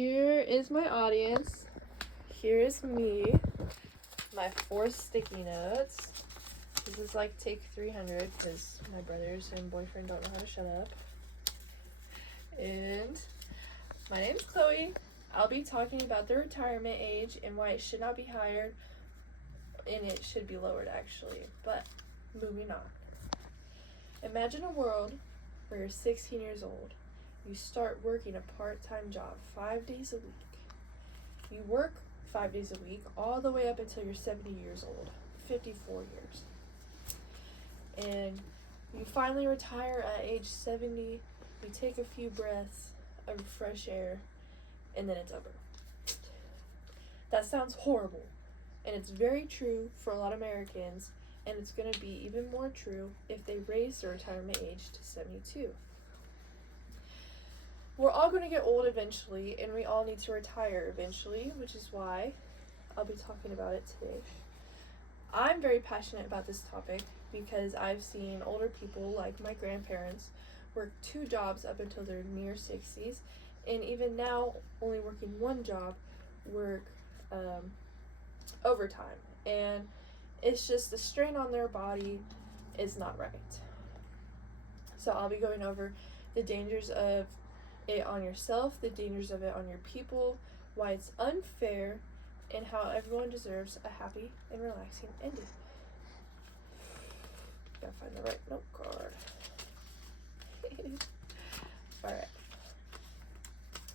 Here is my audience. Here is me. My 4 sticky notes. This is like take 300 because my brothers and boyfriend don't know how to shut up. And my name's Chloe. I'll be talking about the retirement age and why it should not be higher, and it should be lowered actually. But moving on. Imagine a world where you're 16 years old. You start working a part-time job 5 days a week. You work 5 days a week all the way up until you're 70 years old, 54 years. And you finally retire at age 70. You take a few breaths of fresh air, and then it's over. That sounds horrible, and it's very true for a lot of Americans, and it's going to be even more true if they raise the retirement age to 72. We're all going to get old eventually, and we all need to retire eventually, which is why I'll be talking about it today. I'm very passionate about this topic because I've seen older people, like my grandparents, work 2 jobs up until their near 60s, and even now, only working 1 job, work overtime. And it's just the strain on their body is not right. So I'll be going over the dangers of it on yourself, the dangers of it on your people, why it's unfair, and how everyone deserves a happy and relaxing ending. Gotta find the right note card. Alright.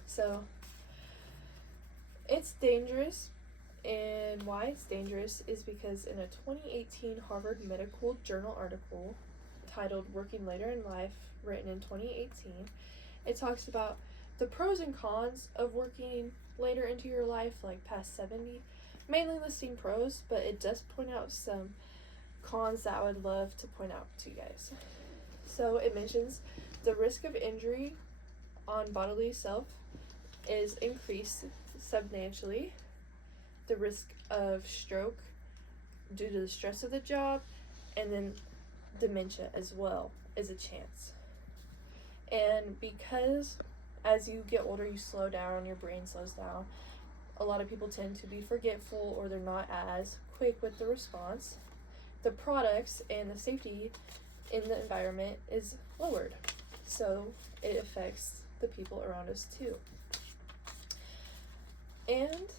So, it's dangerous, and why it's dangerous is because in a 2018 Harvard Medical Journal article titled Working Later in Life, written in 2018, it talks about the pros and cons of working later into your life, like past 70, mainly listing pros, but it does point out some cons that I would love to point out to you guys. So it mentions the risk of injury on bodily self is increased substantially. The risk of stroke due to the stress of the job, and then dementia as well is a chance. And because as you get older, you slow down, your brain slows down, a lot of people tend to be forgetful, or they're not as quick with the response. The products and the safety in the environment is lowered, so it affects the people around us too. And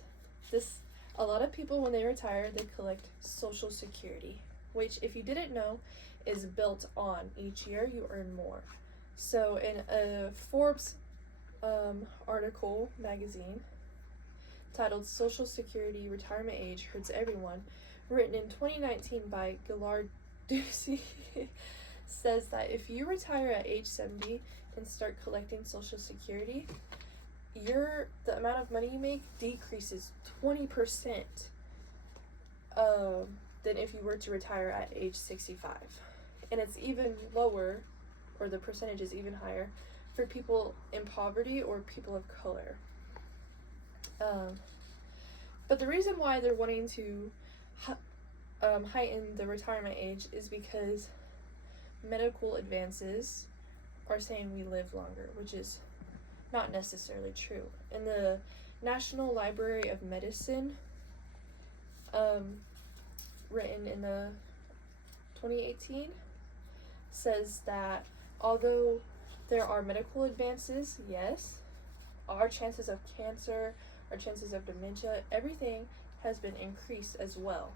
a lot of people, when they retire, they collect Social Security, which, if you didn't know, is built on each year you earn more. So in a Forbes article magazine titled Social Security Retirement Age Hurts Everyone, written in 2019 by Gillard Ducey, says that if you retire at age 70 and start collecting Social Security, the amount of money you make decreases 20% than if you were to retire at age 65. And it's even lower, or the percentage is even higher, for people in poverty or people of color. But the reason why they're wanting to heighten the retirement age is because medical advances are saying we live longer, which is not necessarily true. In the National Library of Medicine, written in the 2018, says that although there are medical advances, yes, our chances of cancer, our chances of dementia, everything has been increased as well.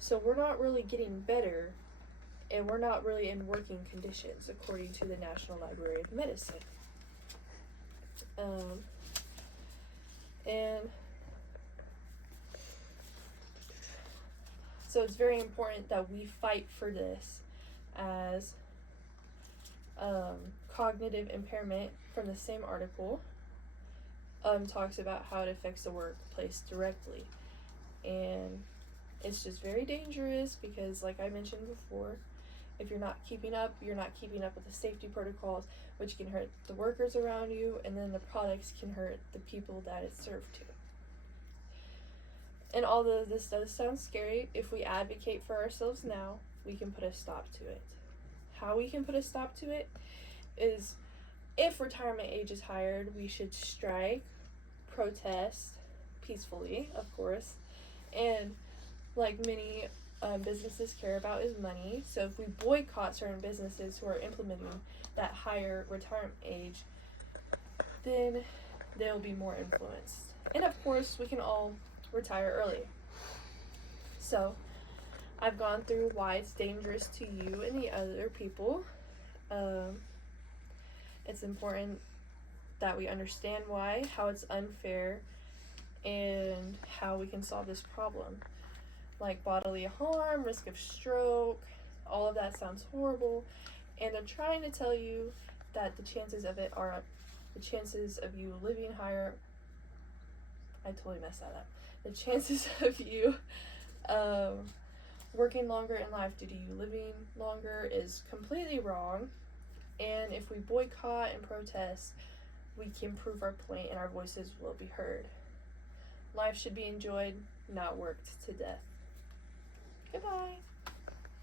So we're not really getting better, and we're not really in working conditions, according to the National Library of Medicine. And so it's very important that we fight for this, as cognitive impairment from the same article talks about how it affects the workplace directly. And it's just very dangerous because, like I mentioned before, if you're not keeping up with the safety protocols, which can hurt the workers around you, and then the products can hurt the people that it's served to. And although this does sound scary, if we advocate for ourselves now, we can put a stop to it. How we can put a stop to it is, if retirement age is higher, we should strike, protest peacefully, of course, and like many businesses care about is money. So if we boycott certain businesses who are implementing that higher retirement age, then they'll be more influenced. And of course, we can all retire early. So I've gone through why it's dangerous to you and the other people. It's important that we understand why, how it's unfair, and how we can solve this problem. Like bodily harm, risk of stroke, all of that sounds horrible. And I'm trying to tell you that the chances of it are the chances of you living higher. I totally messed that up. The chances of you working longer in life due to you living longer is completely wrong. And if we boycott and protest, we can prove our point and our voices will be heard. Life should be enjoyed, not worked to death.